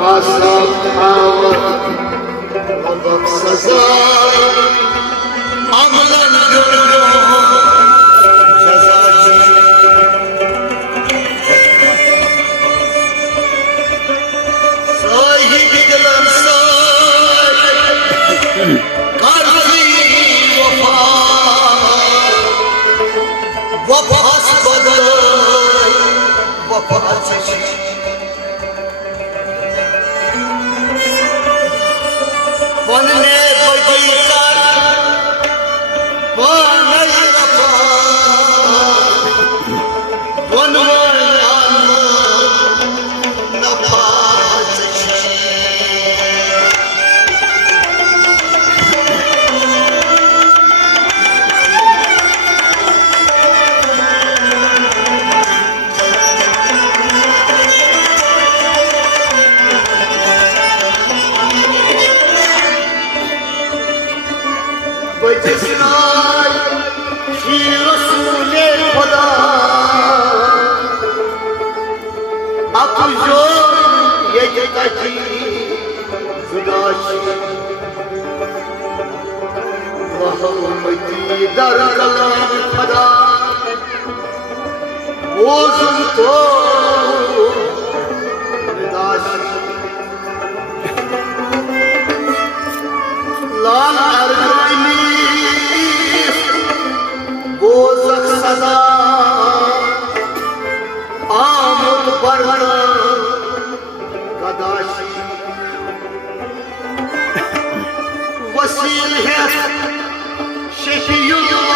Masraf Allah'ım saza Anılan görürüm Cezası Sahibi dilen say Karzi vefa Vefas baday Vefas çeşit बनने बजीकार बने रफा बनवान नफास बचसनाय की रसूले खुदा अब जो ये जगती जुदाशी मोहम्मदी दर कलाम खुदा वो सुन तो निदाशी लाल अरगनी बोझक सदा आमद बरहर कदाशी वसील है शफीउल